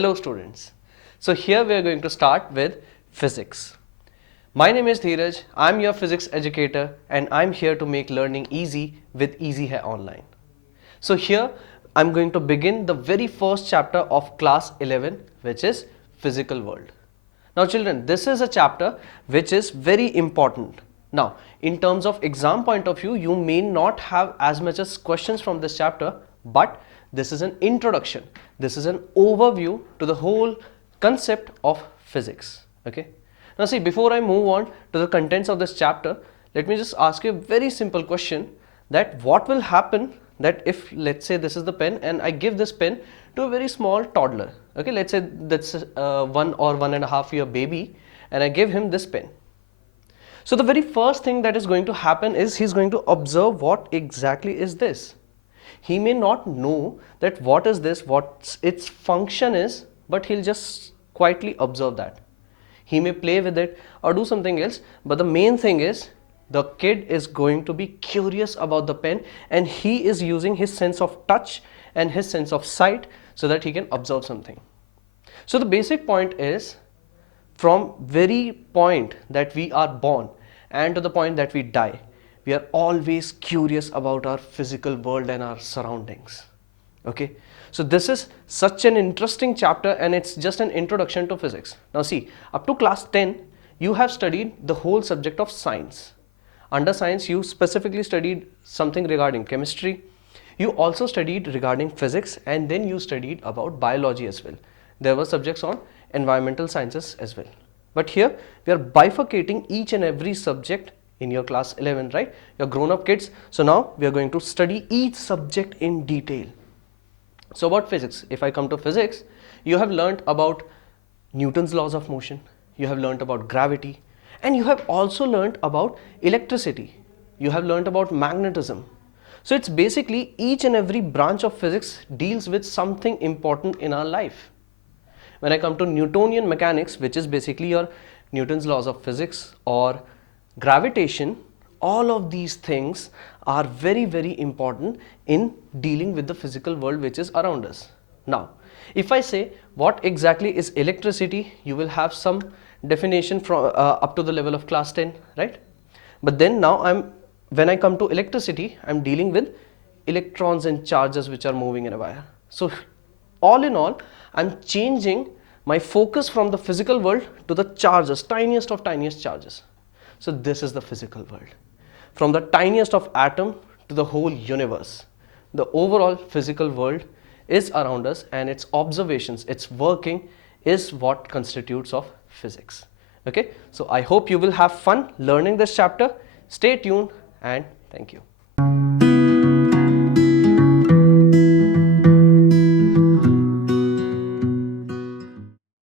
Hello students. So here we are going to start with physics. My name is Dheeraj, I'm your physics educator and I'm here to make learning easy with Easy Hai Online. So here I'm going to begin the very first chapter of class 11, which is physical world. Now children, this is a chapter which is very important. Now in terms of exam point of view, you may not have as much as questions from this chapter, but this is an introduction. This is an overview to the whole concept of physics. Okay. Now see, before I move on to the contents of this chapter, let me just ask you a very simple question, that what will happen that if, let's say, this is the pen and I give this pen to a very small toddler. Okay, let's say that's a 1 or 1.5 year baby and I give him this pen. So the very first thing that is going to happen is he's going to observe what exactly is this. He may not know that what is this, what its function is, but he'll just quietly observe that. He may play with it or do something else, but the main thing is the kid is going to be curious about the pen and he is using his sense of touch and his sense of sight so that he can observe something. So the basic point is, from very point that we are born and to the point that we die, we are always curious about our physical world and our surroundings. Okay, so this is such an interesting chapter and it's just an introduction to physics. Now see, up to class 10 you have studied the whole subject of science. Under science you specifically studied something regarding chemistry, you also studied regarding physics, and then you studied about biology as well. There were subjects on environmental sciences as well. But here we are bifurcating each and every subject in your class 11, right? You're grown up kids, so now we are going to study each subject in detail. So about physics, if I come to physics, you have learnt about Newton's laws of motion, you have learnt about gravity, and you have also learnt about electricity, you have learnt about magnetism. So it's basically each and every branch of physics deals with something important in our life. When I come to Newtonian mechanics, which is basically your Newton's laws of physics or gravitation, all of these things are very, very important in dealing with the physical world which is around us. Now, if I say what exactly is electricity, you will have some definition from up to the level of class 10, right? But then now when I come to electricity, I'm dealing with electrons and charges which are moving in a wire. So all in all, I'm changing my focus from the physical world to the charges, tiniest of tiniest charges. So this is the physical world. From the tiniest of atom to the whole universe, the overall physical world is around us, and its observations, its working is what constitutes of physics. Okay, so I hope you will have fun learning this chapter. Stay tuned and thank you.